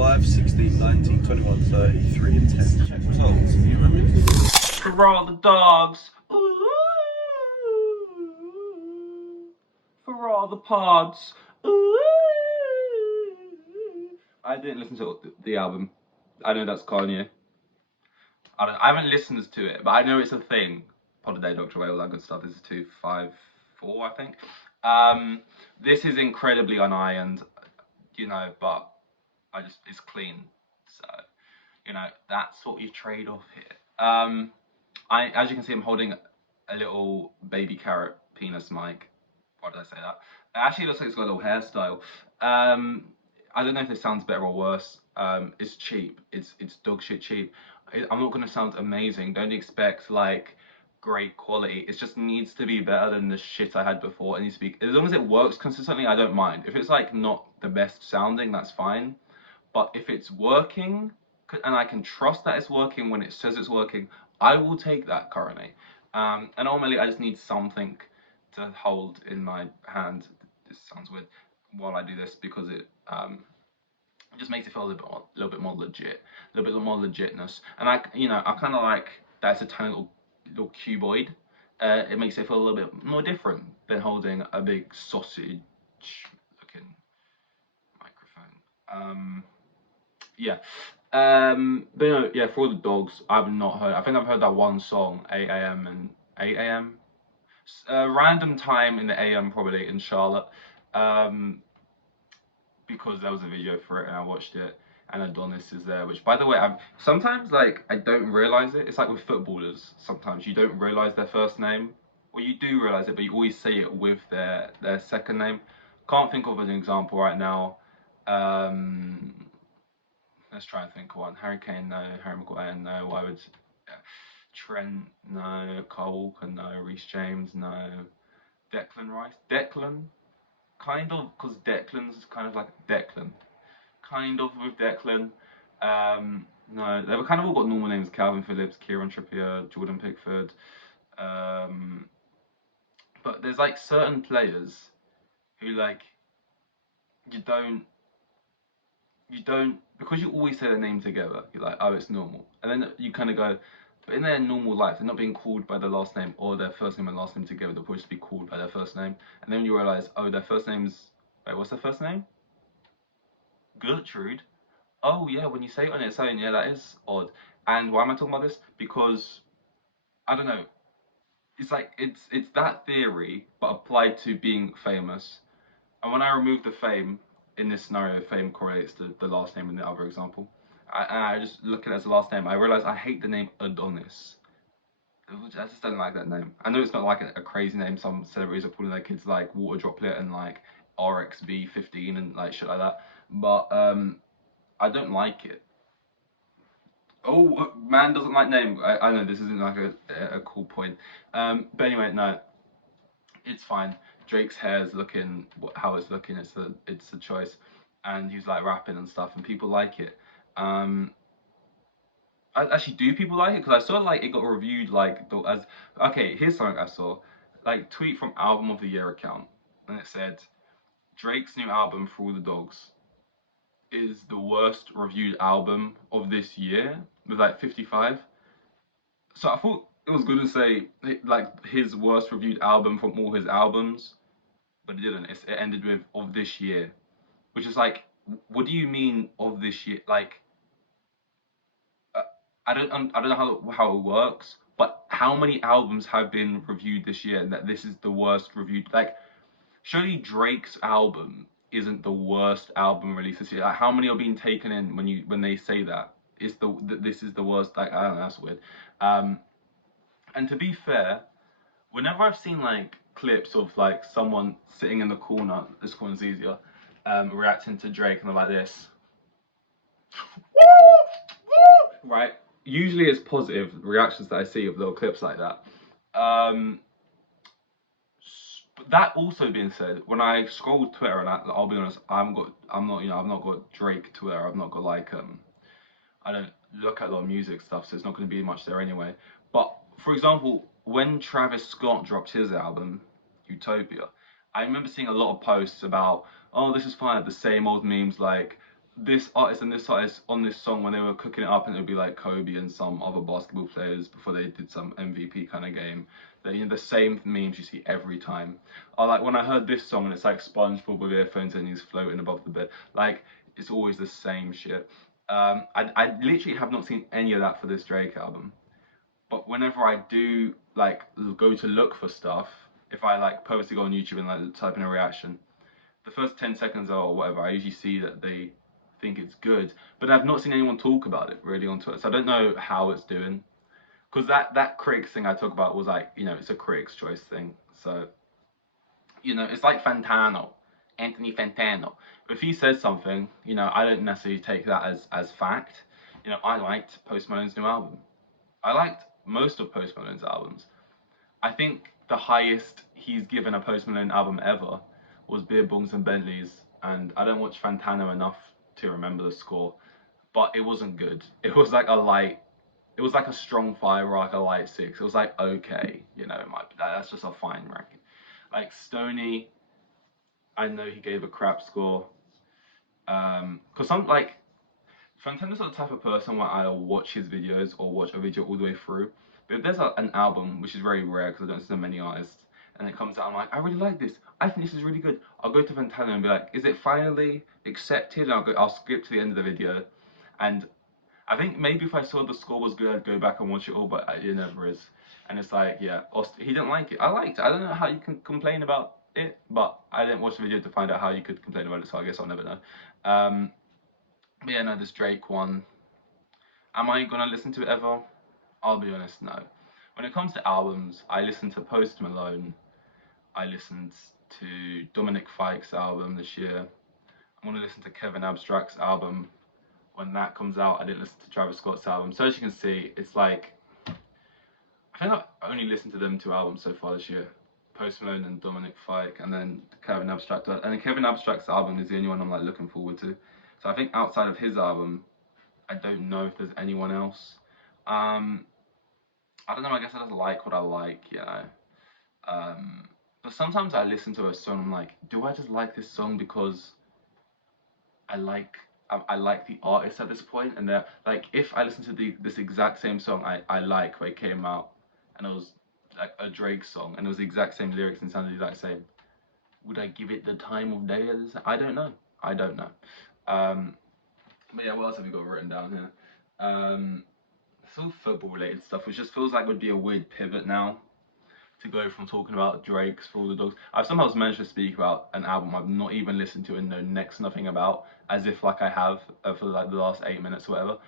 5, 16, 19, 21, 30, 3 and 10. Check results. You remember? For all the dogs. Ooh. For all the pods. Ooh. I didn't listen to the album. I know that's Kanye. I haven't listened to it, but I know it's a thing. Pod a Day, Dr. Way, all that good stuff. This is 254, I think. This is incredibly unironed, but it's clean. So, that's what you trade off here. As you can see, I'm holding a little baby carrot penis mic. Why did I say that? It actually looks like it's got a little hairstyle. I don't know if this sounds better or worse. It's cheap. It's dog shit cheap. I'm not gonna sound amazing. Don't expect like great quality. It just needs to be better than the shit I had before. It needs to be, as long as it works consistently, I don't mind. If it's like not the best sounding, that's fine. But if it's working and I can trust that it's working when it says it's working, I will take that currently. And normally I just need something to hold in my hand. This sounds weird while I do this because it just makes it feel a little bit more legit, a little bit more legitness. And I kind of like that it's a tiny little cuboid. It makes it feel a little bit more different than holding a big sausage looking microphone. Yeah. But yeah, for all the dogs, I've not heard. I think I've heard that one song, 8 a.m. and 8 a.m. Random time in the AM probably in Charlotte. Because there was a video for it and I watched it, and Adonis is there, which by the way, sometimes like I don't realize it. It's like with footballers, sometimes you don't realize their first name, or you do realize it, but you always say it with their second name. Can't think of an example right now. Let's try and think of one. Harry Kane, no. Harry Maguire, no. Why would Trent, no. Kyle Walker, no. Reece James, no. Declan Rice, Declan, kind of, because Declan's kind of like Declan, kind of with Declan. No, they were kind of all got normal names: Calvin Phillips, Kieran Trippier, Jordan Pickford. But there's like certain players who like you don't because you always say their name together. You're like, oh, it's normal, and then you kind of go. But in their normal life, they're not being called by their last name or their first name and last name together. They'll probably just be called by their first name. And then you realize, oh, their first name's... Wait, what's their first name? Gertrude. Oh, yeah, when you say it on its own, yeah, that is odd. And why am I talking about this? Because, I don't know, it's like, it's that theory, but applied to being famous. And when I remove the fame, in this scenario, fame correlates to the last name in the other example. I just look at it as the last name. I realize I hate the name Adonis. I just don't like that name. I know it's not like a crazy name. Some celebrities are calling their kids like Water Droplet and like RXV15 and like shit like that. But I don't like it. Oh, man doesn't like name. I know this isn't like a cool point. But anyway, no, it's fine. Drake's hair is looking how it's looking. It's a choice, and he's like rapping and stuff, and people like it. Actually, do people like it? Because I saw like it got reviewed like as okay. Here's something I saw, like tweet from Album of the Year account, and it said Drake's new album For All the Dogs is the worst reviewed album of this year with like 55. So I thought it was good to say like his worst reviewed album from all his albums, but it didn't. It ended with of this year, which is like, what do you mean of this year? Like, I don't know how it works, but how many albums have been reviewed this year and that this is the worst reviewed? Like, surely Drake's album isn't the worst album released this year. Like, how many are being taken in when they say that? This is the worst? Like, I don't know, that's weird. And to be fair, whenever I've seen like clips of like someone sitting in the corner, this corner's easier, reacting to Drake and they're like this, right? Usually it's positive reactions that I see of little clips like that. But that also being said, when I scroll Twitter and I'll be honest, I've not got Drake Twitter. I've not got like I don't look at a lot of music stuff, so it's not going to be much there anyway. But for example, when Travis Scott dropped his album Utopia, I remember seeing a lot of posts about, oh, this is fine, the same old memes like this artist and this artist on this song when they were cooking it up, and it would be like Kobe and some other basketball players before they did some MVP kind of game. The same memes you see every time. Or like when I heard this song and it's like SpongeBob with earphones and he's floating above the bed. Like it's always the same shit. I literally have not seen any of that for this Drake album. But whenever I do like go to look for stuff, if I like purposely go on YouTube and like type in a reaction, the first 10 seconds or whatever, I usually see that they think it's good, but I've not seen anyone talk about it really on Twitter, so I don't know how it's doing. Because that critics thing I talk about was like, it's a critics choice thing. So, it's like Fantano, Anthony Fantano. If he says something, I don't necessarily take that as fact. I liked Post Malone's new album. I liked most of Post Malone's albums. I think the highest he's given a Post Malone album ever was Beer Bongs and Bentleys, and I don't watch Fantano enough to remember the score, but it wasn't good. It was like a strong 5 or like a light 6. It was like okay, that's just a fine record. Like Stoney, I know he gave a crap score, because some like Fantano's not the type of person where I'll watch his videos or watch a video all the way through. But if there's an album, which is very rare because I don't listen to many artists, and it comes out, I'm like, I really like this. I think this is really good. I'll go to Fantano and be like, is it finally accepted? And I'll skip to the end of the video. And I think maybe if I saw the score was good, I'd go back and watch it all, but it never is. And it's like, yeah, he didn't like it. I liked it. I don't know how you can complain about it, but I didn't watch the video to find out how you could complain about it, so I guess I'll never know. But yeah, no, this Drake one. Am I gonna listen to it ever? I'll be honest, no. When it comes to albums, I listen to Post Malone. I listened to Dominic Fike's album this year. I'm gonna listen to Kevin Abstract's album when that comes out. I didn't listen to Travis Scott's album. So as you can see, it's like I think I've only listened to them 2 albums so far this year. Post Malone and Dominic Fike, and then Kevin Abstract. And Kevin Abstract's album is the only one I'm like looking forward to. So I think outside of his album, I don't know if there's anyone else. I don't know. I guess I just like what I like, But sometimes I listen to a song, I'm like, do I just like this song because I like the artist at this point? And they're like, if I listen to this exact same song I like when it came out, and it was like a Drake song, and it was the exact same lyrics and sounded the exact same, would I give it the time of day? I don't know. I don't know. But yeah, what else have we got written down here? It's all football related stuff, which just feels like would be a weird pivot now to go from talking about Drake's For All the Dogs. I've somehow managed to speak about an album I've not even listened to and know next to nothing about, as if like I have for like the last 8 minutes or whatever.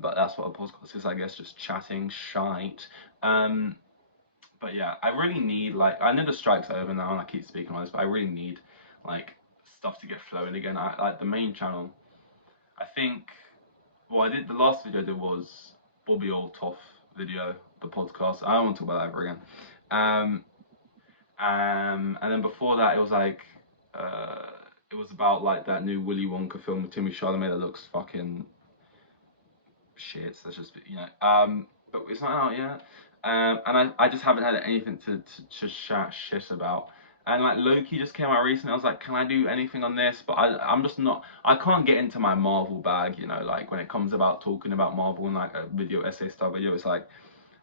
But that's what a podcast is, I guess, just chatting shite. But yeah, I really need, like, I know the strike's over now and I keep speaking on this, but I really need like stuff to get flowing again. Like the main channel, I think, well, I did the last video there was Bobby Altoff video, the podcast. I don't want to talk about that ever again. And then before that, it was like, it was about like that new Willy Wonka film with Timmy Chalamet that looks fucking shit. So that's just, but it's not out yet. And I just haven't had anything to chat shit about. And like Loki just came out recently. I was like, can I do anything on this? But I'm just not. I can't get into my Marvel bag, like when it comes about talking about Marvel in like a video essay style video. It's like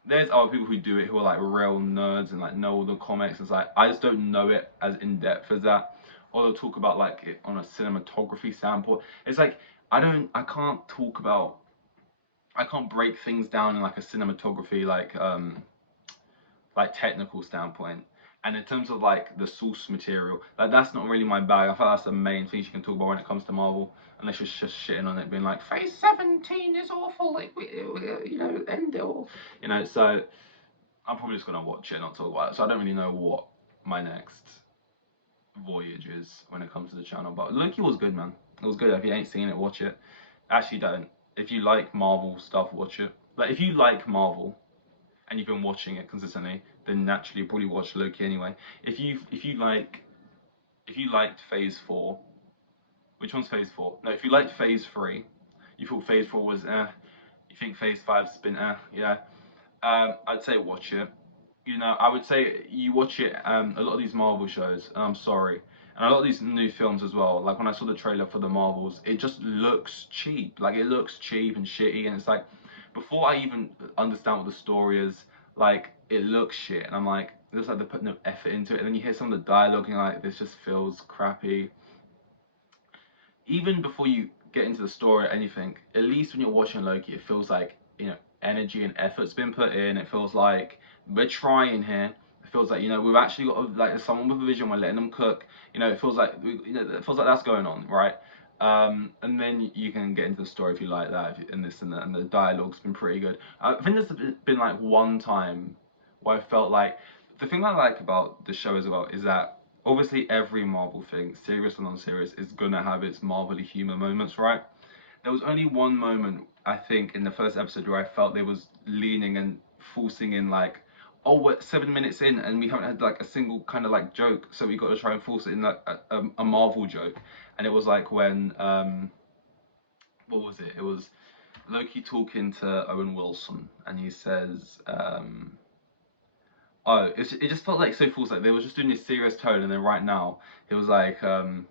there's other people who do it who are like real nerds and like know all the comics. It's like I just don't know it as in depth as that. Or they'll talk about like it on a cinematography standpoint. It's like I can't talk about. I can't break things down in like a cinematography like technical standpoint. And in terms of like the source material, like that's not really my bag. I feel that's the main thing you can talk about when it comes to Marvel, unless you're just shitting on it, being like Phase 17 is awful, like end it all, So I'm probably just gonna watch it, not talk about it. So I don't really know what my next voyage is when it comes to the channel. But Loki was good, man. It was good. If you ain't seen it, watch it. Actually, don't. If you like Marvel stuff, watch it. Like if you like Marvel and you've been watching it consistently, then naturally you probably watch Loki anyway. If you liked Phase 4, which one's Phase 4? No, if you liked Phase 3, you thought Phase 4 was you think Phase 5's been yeah. I'd say watch it. I would say you watch it. A lot of these Marvel shows, and I'm sorry, And a lot of these new films as well, like when I saw the trailer for the Marvels, it just looks cheap. Like it looks cheap and shitty, and it's like, before I even understand what the story is, like it looks shit, and I'm like, it looks like they're putting no effort into it. And then you hear some of the dialogue, and you're like, this just feels crappy. Even before you get into the story or anything, at least when you're watching Loki, it feels like, you know, energy and effort's been put in. It feels like we're trying here. It feels like, you know, we've actually got like someone with a vision. We're letting them cook. You know, it feels like it feels like that's going on, right? And then you can get into the story if you like that, and this and that, and the dialogue's been pretty good. I think there's been like one time where I felt like, the thing I like about the show as well is that obviously every Marvel thing, serious or non-serious, is gonna have its Marvel-y humor moments, right? There was only one moment, I think, in the first episode where I felt they was leaning and forcing in like, oh, we're 7 minutes in and we haven't had like a single kind of like joke, so we got to try and force it in like a Marvel joke. And it was like when what was it? It was Loki talking to Owen Wilson, and he says, oh, it just felt like so forced. Like they were just doing this serious tone, and then right now it was like, oh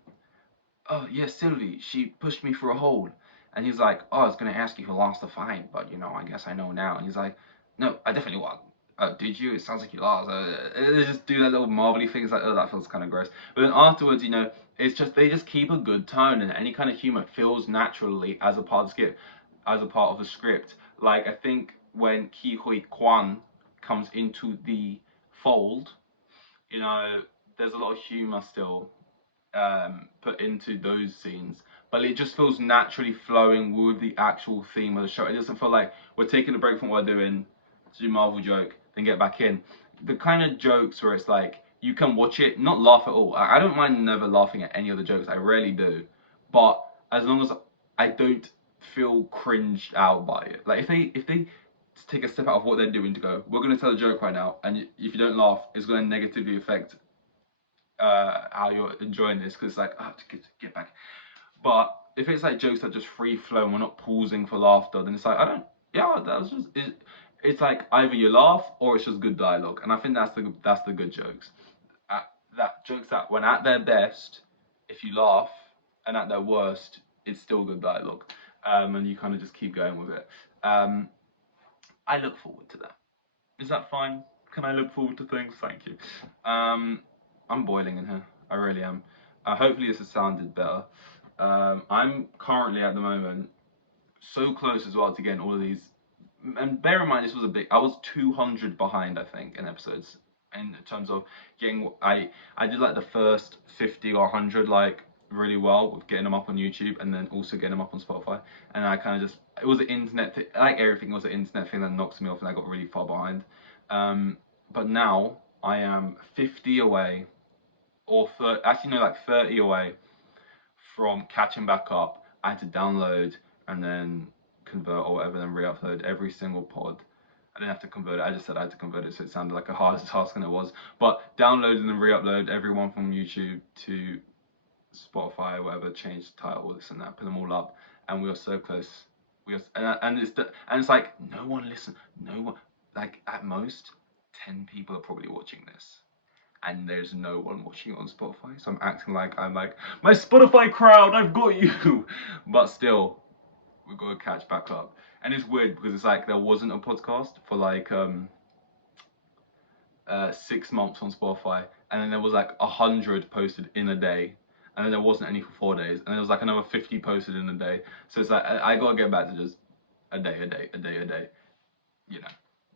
yeah, Sylvie, she pushed me through a hole. And he's like, oh, I was gonna ask you if you lost the fight, but you know, I guess I know now. And he's like, no, I definitely won. Did you? It sounds like you lost. They just do that little marvelly things like, oh, that feels kind of gross. But then afterwards, you know, it's just, they just keep a good tone, and any kind of humor feels naturally as a part of the script, as a part of the script. Like I think when Ki Hui Kwan comes into the fold, you know, there's a lot of humor still put into those scenes, but it just feels naturally flowing with the actual theme of the show. It doesn't feel like we're taking a break from what we're doing to do Marvel joke, then get back in. The kind of jokes where it's like you can watch it, not laugh at all. I don't mind never laughing at any of the jokes. I rarely do, but as long as I don't feel cringed out by it. Like if they take a step out of what they're doing to go, we're gonna tell a joke right now, and if you don't laugh, it's gonna negatively affect how you're enjoying this, because like, I have to get back. But if it's like jokes that are just free flow and we're not pausing for laughter, then it's like, I don't, yeah, that was just it's like either you laugh or it's just good dialogue, and I think that's the good jokes. That jokes that when at their best, if you laugh, and at their worst, it's still good dialogue, and you kind of just keep going with it. I look forward to that. Is that fine? Can I look forward to things? Thank you. I'm boiling in here. I really am. Hopefully this has sounded better. I'm currently at the moment so close as well to getting all of these. And bear in mind, this was I was 200 behind, I think, in episodes. In terms of getting, I did like the first 50 or 100 like really well with getting them up on YouTube, and then also getting them up on Spotify. And I kind of just, it was an internet thing, like everything was an internet thing that knocks me off, and I got really far behind. But now I am 50 away, or 30, actually no, like 30 away from catching back up. I had to download and then convert or whatever, then re-upload every single pod. I didn't have to convert it, I just said I had to convert it, so it sounded like a harder task than it was. But download and then re-upload everyone from YouTube to Spotify or whatever, change the title, this and that, put them all up, and we are so close. And it's like no one listen, no one, like at most 10 people are probably watching this, and there's no one watching it on Spotify. So I'm acting like I'm like, my Spotify crowd, I've got you. But still, we've got to catch back up. And it's weird because it's like there wasn't a podcast for like 6 months on Spotify, and then there was like 100 posted in a day, and then there wasn't any for 4 days, and then there was like another 50 posted in a day. So it's like I gotta get back to just a day, you know.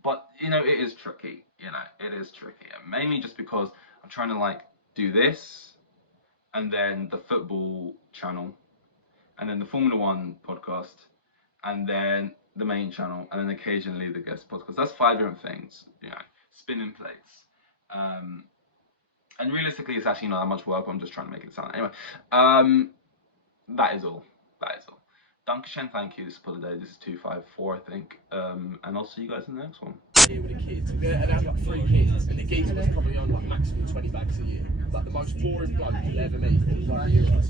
But you know, it is tricky. You know, it is tricky, and mainly just because I'm trying to like do this, and then the football channel, and then the Formula One podcast, and then the main channel, and then occasionally the guest podcast. That's 5 different things, you know, spinning plates. And realistically, it's actually not that much work. I'm just trying to make it sound. Anyway, that is all. That is all. Dankeschön, thank you. This is for the day. This is 254, I think. And I'll see you guys in the next one. Here with the kids, and they had like 3 kids, and the geezer was probably on like maximum 20 bags a year. Like the most boring bloke you'll ever meet in 1 year.